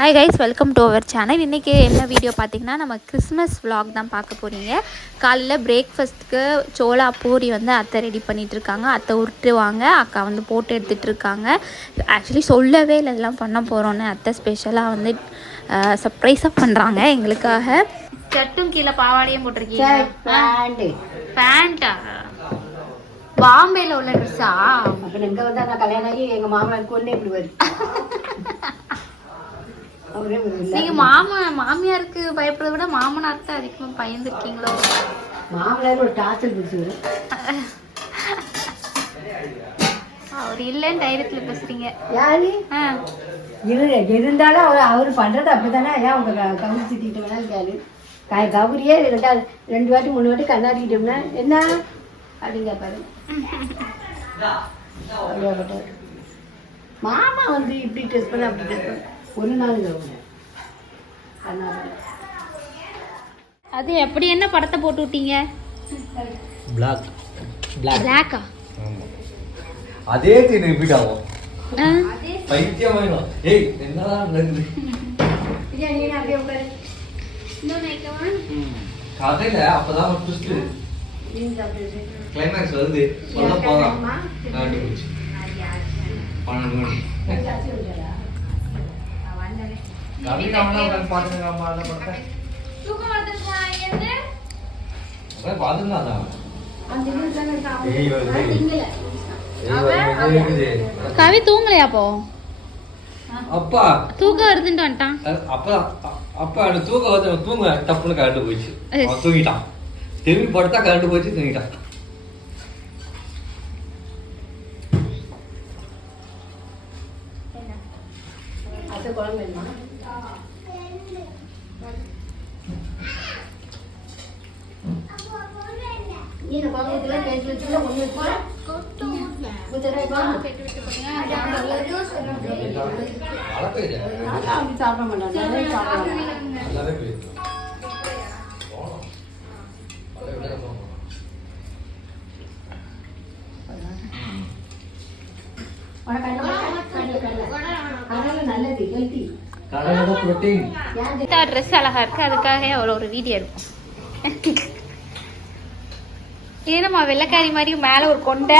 Hi guys, welcome to our channel. இன்றைக்கி என்ன video பார்த்திங்கன்னா, நம்ம கிறிஸ்மஸ் விலாக் தான் பார்க்க போகிறீங்க. காலையில் பிரேக்ஃபாஸ்ட்டுக்கு சோளா பூரி வந்து அத்தை ரெடி பண்ணிகிட்ருக்காங்க. அத்தை உருட்டுவாங்க, அக்கா வந்து போட்டு எடுத்துகிட்ருக்காங்க. ஆக்சுவலி சொல்லவே இல்லை இதெல்லாம் பண்ண போகிறோன்னு. அத்தை ஸ்பெஷலாக வந்து சர்ப்ரைஸாக பண்ணுறாங்க எங்களுக்காக. சட்டும் கீழே பாவாடையும் போட்டிருக்கீங்க. பேண்டா பாம்பேல உள்ள ட்ரெஸ்ஸா? அப்புறம் எங்கே வந்தால் நான் கல்யாணம் ஆகி எங்கள் மாமனாருக்கு ஒன்றே இப்படி வருது. நீங்க மாமியாருக்கு பயப்படுறத விட மாமனாருக்கு தான் அதிகமாக பயந்துருக்கீங்களோ? மாமனார் ஒரு டார்ச்சல் பிடிச்சிரு. அவர் இல்லைன்னு தைரியத்தில் பேசுறீங்க. யாரு இருந்தாலும் அவர் பண்றது அப்படித்தானே. ஏன் உங்க கவுரி சுத்திட்டு வேணாலும் கேளு. கவுரியே ரெண்டு வாட்டி 3 வாட்டி கண்ணாடிக்கிட்டோம்னா என்ன அப்படின்னு கேட்பாரு. மாமா வந்து இப்படி டெஸ்ட் பண்ண அப்படி டெஸ்ட் பண்ண ஒரு நாள் அது எப்படி என்ன படத்தை போட்டு விட்டீங்க? பிளாக்கா? அதே தீ ரிப்பீட் ஆகும். பைத்தியமாயிடும். ஏய் என்னதான் நடக்குது? கதையில அப்பதான் ஒரு ட்விஸ்ட் கிளைமேக்ஸ் வருது. சொல்ல போறான் 12 மணி. கவி தூங்கலையா? அப்போ அப்பா தூக்கம் வருதுன்னு வந்துட்டான். அப்பா தூக்கம் வந்து தூங்க டப்புன்னு கரண்ட் போயிடுச்சு. அவன் தூங்கிட்டான். திரும்பி படுத்தா கரண்ட் போயிடுச்சு, தூங்கிட்டான். சாப்பிட மாட்டாங்க. ட்ரெஸ் அழகா இருக்கு, அதுக்காக அவ்வளோ ஒரு வீடியோ இருக்கும். ஏனம்மா வெள்ளைக்காரி மாதிரி மேல ஒரு கொண்டை,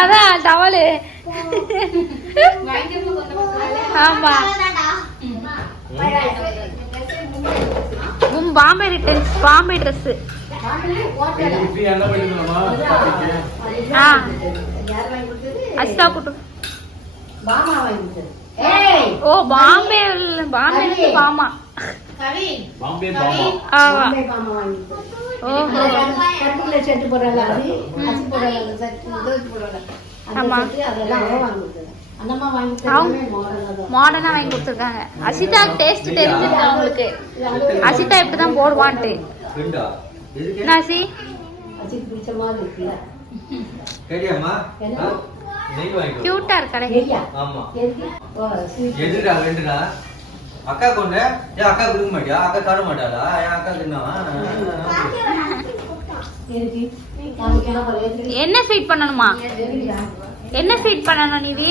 அதான் டவலு. ஆமா, பாம்பே ரிட்டர்ன்ஸ், பாம்பே ட்ரெஸ். அஸ்தா கூட்டு. ஓ பாம்பே, பாம்பே பாமா. மாடர்னா வாங்கி கொடுத்துருக்காங்க. அசிதா டேஸ்ட் தெரிஞ்சிருக்கு அவங்களுக்கு. அசிதா இப்படிதான் போடுவான்ட்டு. நாசி கியூட்டா இருக்கா? அக்கா கொண்டு ஏன் அக்கா கொடுக்க மாட்டியா? அக்கா தர மாட்டாளா? என் அக்கா தின்னவா? என்ன ஸ்வீட் பண்ணணுமா? என்ன ஸ்வீட் பண்ணணும் நிதி?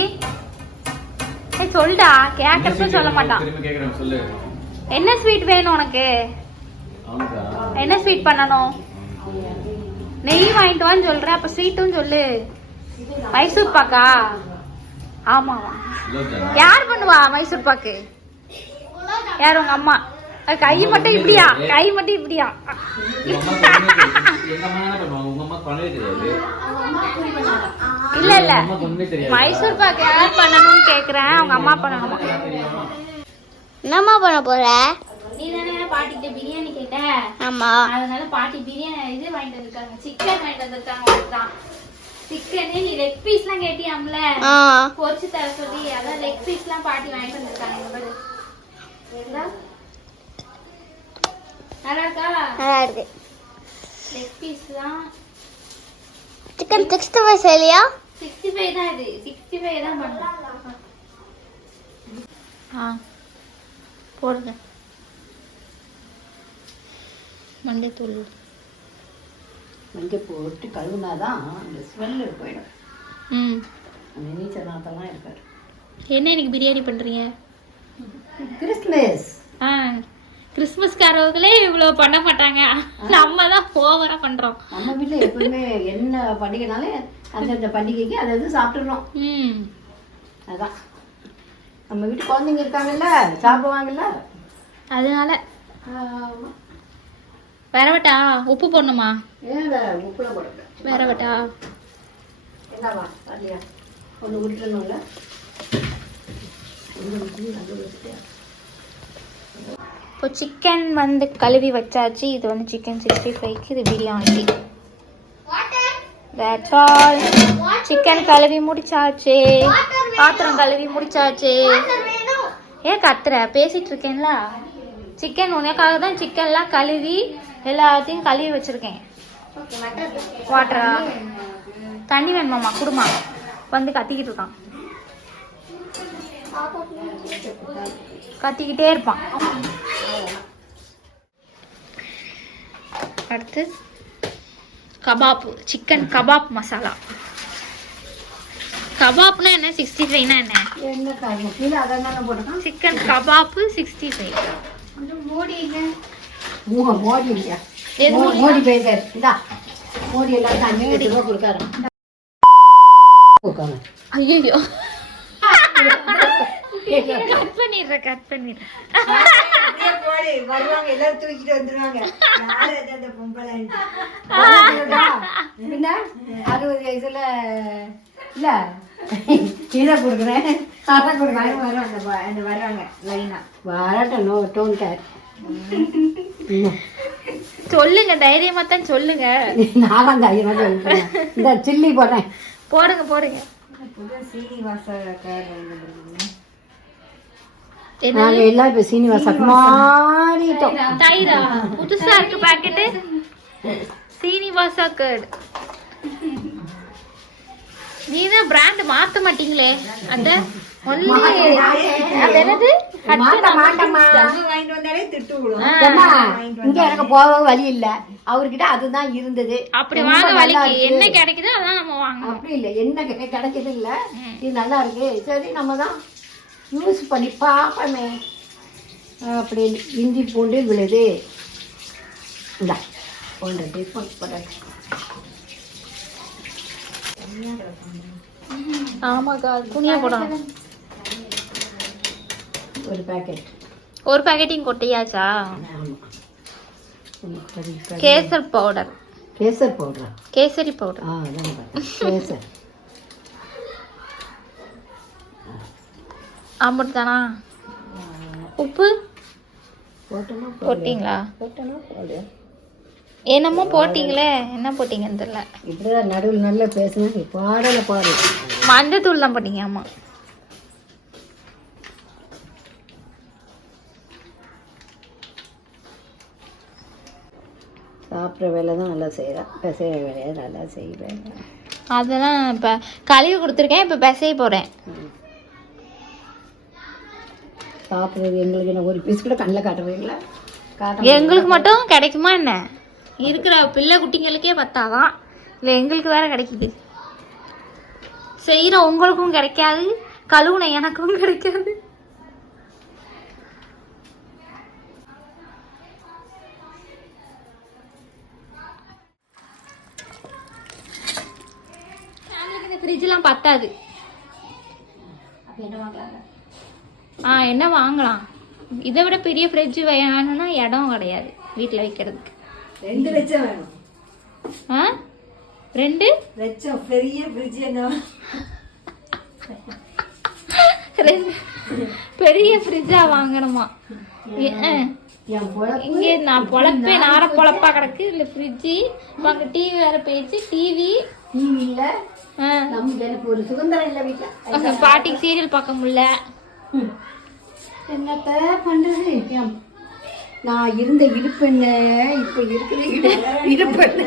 சொல்டா, கேட்கறப்ப சொல்ல மாட்டான். என்ன ஸ்வீட் வேணும் உனக்கு? என்ன ஸ்வீட் பண்ணணும்? நெய் வாங்கிட்டு வான்னு சொல்ற, அப்ப ஸ்வீட்டும் சொல்லு. மைசூர் பாக்கா? ஆமாவா? யார் பண்ணுவா மைசூர் பாக்கு? யார்? உங்க அம்மா. கை மட்டும் இப்படியா? கை மட்டும் இப்படியா? இல்ல இல்ல, மைசூர் பாக்கு யார் பண்ணணும்னு கேக்குறேன். அவங்க அம்மா பண்ணணுமா? என்னம்மா பண்ண போற? நீ தானே பாட்டிக்கிட்ட பிரியாணி கேட்ட? ஆமா, அதனால பாட்டி பிரியாணி இது வாங்கிட்டு வந்திருக்காங்க. சிக்கன் வாங்கிட்டு வந்திருக்காங்க. சிக்கனே நீ லெக் பீஸ் எல்லாம் கேட்டியாம்ல, பொரிச்சு தர சொல்லி. அதான் லெக் பீஸ் எல்லாம் பாட்டி வாங்கிட்டு வந்திருக்காங்க. நல்லா இருக்கா? நல்லா இருக்கு. லெக் பீஸ் தான். சிக்கன் 65 செய்யலையா? 65 தான் இது. 65 தான் பண்ணலாம். போடுங்க மஞ்சத்தூள். மஞ்சள் போட்டு கழுவுனாதான் அந்த ஸ்மெல் போயிடும். ம், அந்த நீச்சல் நாத்தெல்லாம் இருக்காது. என்ன இன்னைக்கு பிரியாணி பண்ணுறீங்க? கிறிஸ்மஸ். ஆ, கிறிஸ்மஸ்காரவங்களே இவ்வளோ பண்ண மாட்டாங்க, நம்ம தான் ஓவராக பண்ணுறோம். நம்ம வீட்டில் எப்பவுமே என்ன பண்டிகைனாலும் அந்தந்த பண்டிகைக்கு அதை சாப்பிட்றோம். அதான் நம்ம வீட்டு குழந்தைங்க இருக்காங்கல்ல, சாப்பிடுவாங்கல்ல, அதனால. வேறவட்டா உப்பு போடணுமா? ஏன் உப்புலாம் போடுறேன். வேறவட்டா என்னவா இல்லையா ஒன்று விட்டுறணும்ல. இப்போ சிக்கன் வந்து கழுவி வச்சாச்சு. இது வந்து சிக்கன் 65க்கு, இது பிரியாணி. That's all. சிக்கன் கழுவி முடிச்சாச்சு, பாத்திரம் கழுவி முடிச்சாச்சு. ஏன் கத்துற? பேசிட்டு இருக்கேன்ல. சிக்கன் உனக்காக தான் சிக்கன்லாம் கழுவி எல்லாத்தையும் கழுவி வச்சிருக்கேன். வாட்டரா? தண்ணி வேணுமாம்மா? குடுமா. வந்து கத்திக்கிட்டு இருக்கான், கத்திக்கிட்டே இருப்பான். அடுத்து கபாப், சிக்கன் கபாப் மசாலா. கபாப்னா என்ன, 65னா என்ன? என்ன காரணம் கீழே அதான் போட்டுருக்கான். Chicken kebab 65. மோடி இல்லையா? மோடி போயிருக்காரு. இந்தா மோடி எல்லாரும் 5 ரூபா கொடுக்காரு. ஐயோ, கட் பண்ணிடுறேன். வருவாங்க எல்லாரும் தூக்கிட்டு வந்துருவாங்க. பின்ன 60 வயசுல இல்ல இதை கொடுக்குறேன், அதான் கொடுக்குறேன். வருவாங்க லைனா வரட்டும். No don't care. சொல்லுங்க, தைரியமா தான் சொல்லுங்க. நான் தைரியமா சொல்றேன். இந்த சில்லி போடுறேன். போடுங்க. நாங்க எல்லாம் இப்ப சீனிவாசா மாறிட்டோம். தயிரா? புதுசா இருக்கு பாக்கெட்டு. சீனிவாசா கர்ட். நீதான் பிராண்ட் மாத்த மாட்டீங்களே. அந்த ஒன்லி அது என்னது? இங்க எனக்கு போக வழி இல்ல. அவர்கிட்ட அதுதான் இருந்தது. அப்படி வாங்க வழிக்கு என்ன கிடைக்குதோ அதான் நம்ம வாங்கணும். அப்படி இல்ல, என்ன கிடைச்சது இல்ல. இது நல்லா இருக்கு, சரி நம்ம தான் யூஸ் பண்ணி பார்ப்போமே. அப்படி இஞ்சி பூண்டு விழுது. இந்த ஒன்று டிஃபன் போடுறேன். ஆமாக்கா, துணியா போடணும். ஒரு பேக்கெட்டிங் கொட்டையாச்சா? கேசரி பவுடர். கேசரி பவுடர். ஆமாட்டானா? உப்பு போட்டீங்களா? என்னமோ போட்டீங்களே, என்ன போட்டீங்கன்னு தெரியல. இப்படிதான் நடுவில் நல்லா பேசுனேன். பாடல பாடு. மஞ்சத்தூள் தான் போட்டீங்க. ஆமா, சாப்பிட்ற வேலை தான் நல்லா செய்கிறேன், பிசைகிற வேலையை நல்லா செய்வேன். அதெல்லாம் இப்போ கழுவி கொடுத்துருக்கேன், இப்போ பிசைய போகிறேன். சாப்பிட்றது எங்களுக்கு என்ன ஒரு பீஸ் கூட கண்ணில் காட்டுறீங்களா? எங்களுக்கு மட்டும் கிடைக்குமா என்ன? இருக்கிற பிள்ளை குட்டிங்களுக்கே பத்தாதான், இல்லை எங்களுக்கு வேற கிடைக்குது. செய்கிற உங்களுக்கும் கிடைக்காது, கழுவுன எனக்கும் கிடைக்காது. ஃப்ரிட்ஜெலாம் பத்தாது. என்ன வாங்கலாம்? இதை விட பெரிய ஃப்ரிட்ஜ் வேணும்னா இடம் கிடையாது வீட்டில் வைக்கிறதுக்கு. 2 லட்சம் வேணும். 2 லட்சம் பெரிய ஃப்ரிட்ஜ் என்ன? பெரிய ஃப்ரிட்ஜா வாங்கணுமா? இங்கே நான் பொழப்பேன், நார பொழப்பா கிடக்கு. இல்லை ஃப்ரிட்ஜு அங்கே டிவி வேற போயிடுச்சு. டிவி இல்லை, நமக்கு எனக்கு ஒரு சுதந்திரம் இல்லை வீட்டில். பாட்டிக்கு சீரியல் பார்க்க முடியல. என்னத்த பண்றது? நான் இருந்த இருப்பெண்ண இப்ப இருக்கிற இருப்பெண்ண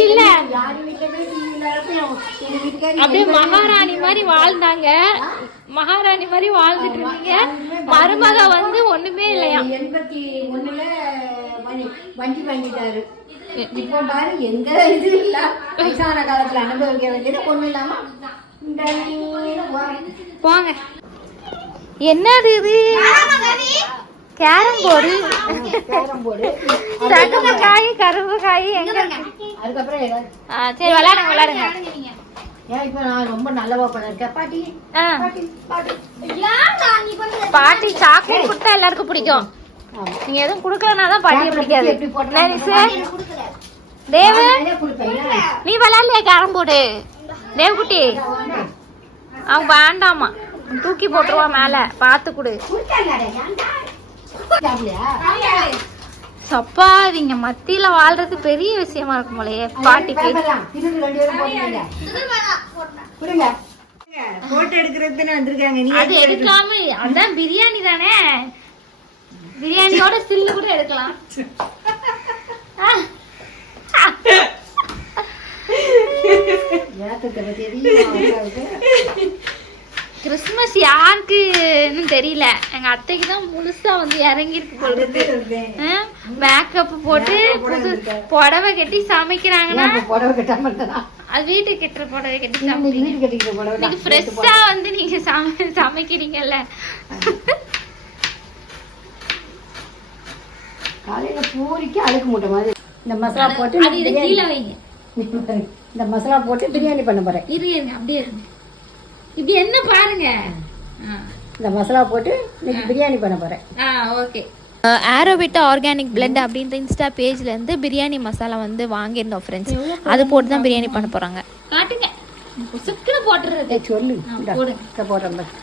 இல்ல, அப்படியே மகாராணி மாதிரி வாழ்ந்தாங்க. மகாராணி மாதிரி வாழ்ந்துட்டு இருந்தீங்க. மருமக வந்து ஒண்ணுமே இல்லையா? 81ல வண்டி வாங்கிட்டாரு. இப்ப பாரு, எந்த இது இல்ல. வயசான காலத்துல அனுபவிக்க வேண்டியது ஒண்ணு இல்லாம போங்க. என்னது இது? Carrom board. சகமக்காய் கரும்புக்காய் எங்க? அதுக்கப்புறம் சரி விளையாடுங்க. ஏன் இப்ப நான் ரொம்ப நல்லவா பண்ணிருக்கேன் பாட்டி. பாட்டி சாக்லேட் கொடுத்தா எல்லாருக்கும் பிடிக்கும். நீங்க எதுவும் குடுக்கலனா தான் பாட்டிக்கு பிடிக்காது. தேவ நீ விளையாடலையா கேரம் போர்டு? தேவகுட்டி அவன் வேண்டாமா, தூக்கி போட்டுருவா மேல, பாத்து கொடு. சப்பா நீங்க மத்தியில வாழ்றது பெரிய விஷயமா இருக்கும் போலயே பாட்டிக்கு. போட்டோ எடுக்கிறதுன்னு வந்திருக்காங்க. அது எடுக்காம அதான் பிரியாணி தானே, பிரியாணியோட சில்லு கூட எடுக்கலாம். கிறிஸ்மஸ் யாருக்குன்னு தெரியல, எங்க அத்தைக்கு தான் முழுசா வந்து இறங்கிருக்கு போல இருக்கு. மேக்கப் போட்டு புது புடவை கட்டி சமைக்கிறாங்கன்னா, புடவை கட்டாம அது வீட்டுக்கு கட்டுற புடவை கட்டி சமைக்கிறீங்க. நீங்க ஃப்ரெஷ்ஷா வந்து நீங்க சமைக்கிறீங்கல்ல. காலையில பூரிக்கு அழுக்கு மூட்டை மாதிரி இந்த மசாலா போட்டு கீழே வைங்க. இந்த மசாலா போட்டு பிரியாணி பண்ண போறேன். இருங்க அப்படியே இருங்க. இது என்ன பாருங்க, இந்த மசாலா போட்டு பிரியாணி பண்ண போறேன். ஓகே. ஆரோபிட்டா ஆர்கானிக் பிளெண்ட் அப்படின்ற இன்ஸ்டா பேஜ்லேருந்து பிரியாணி மசாலா வந்து வாங்கியிருந்தோம் ஃப்ரெண்ட்ஸ். அது போட்டு தான் பிரியாணி பண்ண போகிறாங்க. காட்டுங்க, சுக்குல போட்டுறது சொல்லு. போடுங்க, போடுறேன்.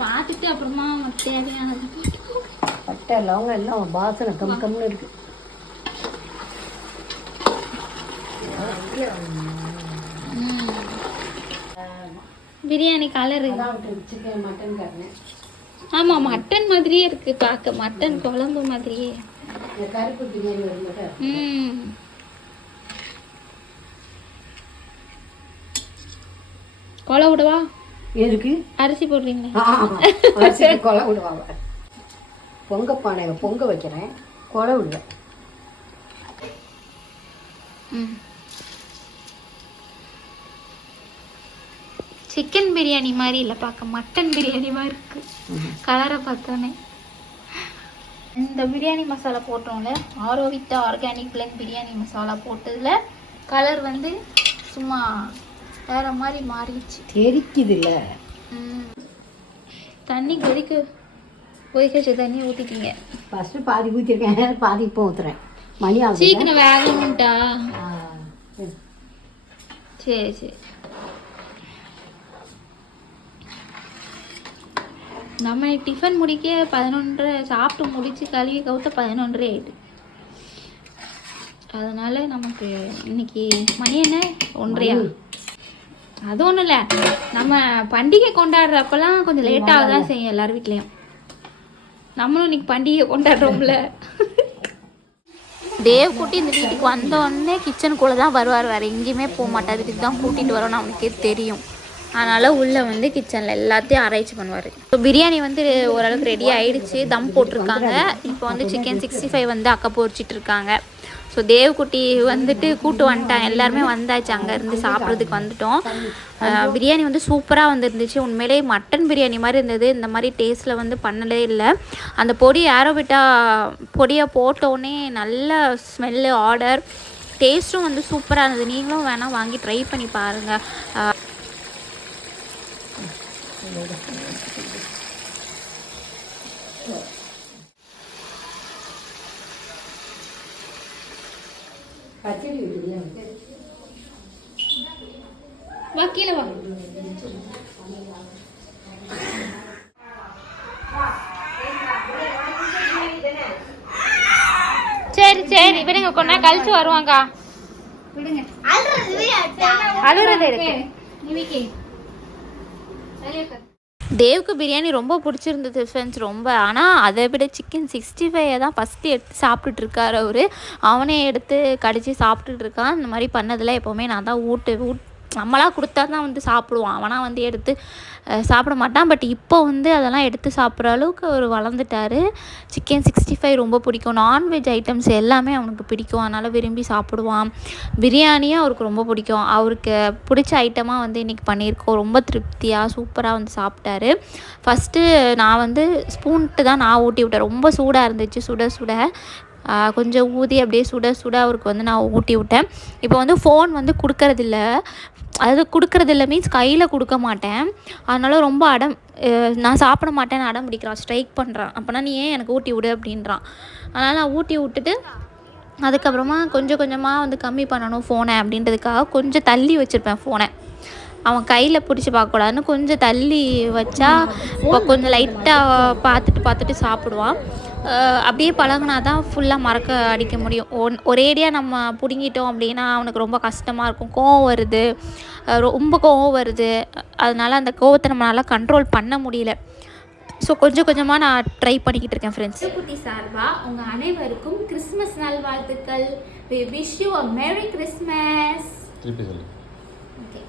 பார்த்துட்டு அப்புறமா தேவையானது பட்டை லவங்கம் எல்லாம் வாசனை கம்முன்னு இருக்கு. பிரியாணி கலரு சிக்கன் மட்டன் கறி. ஆமா மட்டன் மாதிரியே இருக்கு பார்க்க, மட்டன் குழம்பு மாதிரியே. கருப்பு பிரியாணி வரும்போது கொலை விடவா? எதுக்கு அரிசி போடுறீங்களா? அரிசி கொலை விடுவாங்க. பொங்க பானை பொங்க வைக்கிறேன், கொலை விடுவேன். சிக்கன் பிரியாணி மாதிரி இல்லை, பார்க்க மட்டன் பிரியாணி மாதிரி இருக்கு கலரை பார்த்தோன்னே. இந்த பிரியாணி மசாலா போட்டோம்ல, ஆரோவிட்டா ஆர்கானிக் பிளெண்ட் பிரியாணி மசாலா போட்டதுல கலர் வந்து சும்மா வேற மாதிரி மாறிடுச்சு. தெரிக்குது இல்ல. தண்ணி கொதிக்க தண்ணி ஊற்றிட்டீங்க. ஃபர்ஸ்ட் பாதி ஊற்றிருக்கேன், பாதி இப்போ ஊற்றுறேன். மணி ஆகுது, சீக்கிரம் வேகணும்ட்டா. சரி சரி. நம்ம டிஃபன் முடிக்க 11:30, சாப்பிட்டு முடிச்சு கழுவி கவுத்த 11:30 ஆயிட்டு. அதனால நமக்கு இன்னைக்கு மணி என்ன 1:30. அது ஒன்றும் இல்லை, நம்ம பண்டிகை கொண்டாடுறப்பெல்லாம் கொஞ்சம் லேட்டாக தான் செய்யும் எல்லார் வீட்லேயும். நம்மளும் இன்னைக்கு பண்டிகை கொண்டாடுறோம்ல. தேவ்குட்டி இந்த வீட்டுக்கு வந்தோடனே கிச்சனுக்குள்ளே தான் வருவார், வேறு எங்கேயுமே போக மாட்டார். இதுக்கு தான் கூட்டிகிட்டு வரோன்னு அவனுக்கே தெரியும். அதனால் உள்ளே வந்து கிச்சனில் எல்லாத்தையும் அரேஞ்ச் பண்ணுவார். ஸோ பிரியாணி வந்து ஓரளவுக்கு ரெடி ஆகிடுச்சு, தம் போட்டிருக்காங்க. இப்போ வந்து சிக்கன் 65 வந்து அக்கா பொரிச்சிட்டு இருக்காங்க. ஸோ தேவ்குட்டி வந்துட்டு கூட்டு வந்துட்டாங்க, எல்லாருமே வந்தாச்சு, அங்கேருந்து சாப்பிட்றதுக்கு வந்துட்டோம். பிரியாணி வந்து சூப்பராக வந்துருந்துச்சு. உண்மையிலே மட்டன் பிரியாணி மாதிரி இருந்தது, இந்த மாதிரி டேஸ்ட்டில் வந்து பண்ணலே இல்லை. அந்த பொடி ஆரோபிட்டா பொடியை போட்டோடனே நல்ல ஸ்மெல்லு, ஆர்டர், டேஸ்ட்டும் வந்து சூப்பராக இருந்தது. நீங்களும் வேணால் வாங்கி ட்ரை பண்ணி பாருங்கள். கீழே வா. சரி சரி விடுங்க, கொஞ்ச நேரம் கழிச்சு வருவாங்க. விடுங்க, அழுறது இருக்கு. தேவுக்கு பிரியாணி ரொம்ப பிடிச்சிருந்தது ஃப்ரெண்ட்ஸ், ரொம்ப. ஆனால் அதை விட சிக்கன் 65 தான் ஃபஸ்ட்டு எடுத்து சாப்பிட்டுட்டு இருக்காரு அவரு. அவனே எடுத்து கடிச்சு சாப்பிட்டுட்டு இருக்கான். இந்த மாதிரி பண்ணதில் எப்போவுமே நான் தான் நம்மளாக கொடுத்தா தான் வந்து சாப்பிடுவான், அவனா வந்து எடுத்து சாப்பிட மாட்டான். பட் இப்போ வந்து அதெல்லாம் எடுத்து சாப்பிட்ற அளவுக்கு அவர் வளர்ந்துட்டார். சிக்கன் 65 ரொம்ப பிடிக்கும், நான்வெஜ் ஐட்டம்ஸ் எல்லாமே அவனுக்கு பிடிக்கும், அதனால் விரும்பி சாப்பிடுவான். பிரியாணியும் அவருக்கு ரொம்ப பிடிக்கும். அவருக்கு பிடிச்ச ஐட்டமாக வந்து இன்றைக்கி பண்ணியிருக்கோம். ரொம்ப திருப்தியாக சூப்பராக வந்து சாப்பிட்டாரு. ஃபஸ்ட்டு நான் வந்து ஸ்பூன்ட்டு தான் நான் ஊட்டி விட்டேன். ரொம்ப சூடாக இருந்துச்சு, சுட சுட கொஞ்சம் ஊதி அப்படியே சுட சுட அவருக்கு வந்து நான் ஊட்டி விட்டேன். இப்போ வந்து ஃபோன் வந்து கொடுக்கறதில்ல, அது கொடுக்குறதில்ல மீன்ஸ் கையில் கொடுக்க மாட்டேன். அதனால ரொம்ப நான் சாப்பிட மாட்டேன்னு அடம் பிடிக்கிறான், ஸ்ட்ரைக் பண்ணுறான். அப்போனா நீ ஏன் எனக்கு ஊட்டி விடு அப்படின்றான். அதனால் நான் ஊட்டி விட்டுட்டு அதுக்கப்புறமா கொஞ்சம் கொஞ்சமாக வந்து கம்மி பண்ணணும் ஃபோனை அப்படின்றதுக்காக கொஞ்சம் தள்ளி வச்சுருப்பேன் ஃபோனை. அவன் கையில் பிடிச்சி பார்க்கக்கூடாதுன்னு கொஞ்சம் தள்ளி வச்சா இப்போ கொஞ்சம் லைட்டாக பார்த்துட்டு சாப்பிடுவான். அப்படியே பழகினா தான் ஃபுல்லாக மறக்க அடிக்க முடியும். ஒரேடியாக நம்ம பிடுங்கிட்டோம் அப்படின்னா அவனுக்கு ரொம்ப கஷ்டமாக இருக்கும், கோவம் வருது, ரொம்ப கோவம் வருது. அதனால் அந்த கோவத்தை நம்மளால் கண்ட்ரோல் பண்ண முடியல. ஸோ கொஞ்சம் கொஞ்சமாக நான் ட்ரை பண்ணிக்கிட்டு இருக்கேன் ஃப்ரெண்ட்ஸ். குட்டி சார்பா உங்கள் அனைவருக்கும் கிறிஸ்மஸ் நல்வாழ்த்துக்கள். We wish you a Merry Christmas. Okay.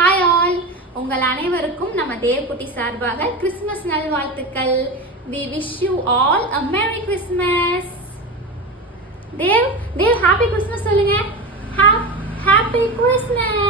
Hi all. உங்கள் அனைவருக்கும் நம்ம தேவ்குட்டி சார்பாக கிறிஸ்மஸ் நல்வாழ்த்துக்கள். We wish you all a Merry Christmas. Dev happy Christmas சொல்லுங்க. Happy Christmas.